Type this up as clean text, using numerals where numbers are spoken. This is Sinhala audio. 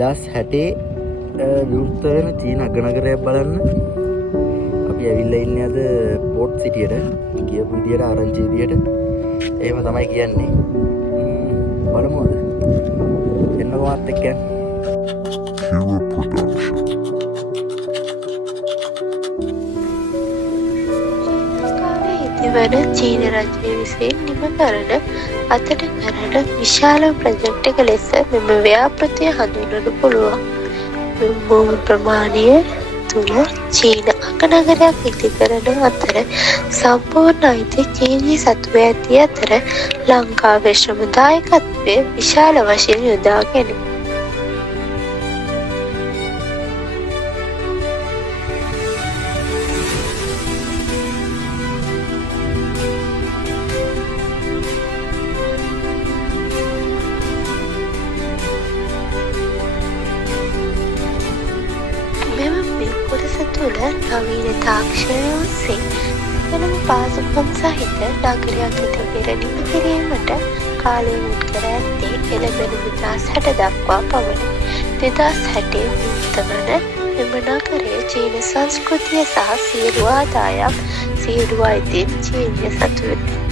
2060 විවෘත වෙන චීන අගනගරයක් බලන්න අපි ඇවිල්ලා ඉන්නේ අද පෝට් සිටියට ගියපු විදියට ආරංචි විදියට එහෙම තමයි කියන්නේ බලමුද එන්නකෝ මාත් එක්ක Hero Production. වන චීන රජය විසින් නිම කරන අතට කරන විශාල ප්‍රොජෙක්ට් එක ලෙස මෙම ව්‍යාපෘතිය හඳුන්වන්න පුළුවන්. මෙම භූමි ප්‍රමාණය තුළ චීන අගනගරයක් ඉදි කරන අතර සම්පූර්ණ අයිති චීනී සතුව ඇති අතර ලංකාවේ ශ්‍රම දායකත්වය විශාල වශයෙන් යොදාගෙන කොටස තුළ නවීන තාක්ෂණය ඔස්සේ වෙනම පාසුකම් සහිත නගරයක් ඉදිරියට නිම කිරීමට කාලය මුත් කර ඇත්තේ එළඹෙන 2060 දක්වා පමණි. 2060 විවෘත වන එම නගරය චීන සංස්කෘතිය සහ සියලු ආදායම් සියලු අයිතීන් චීනය සතු වෙයි.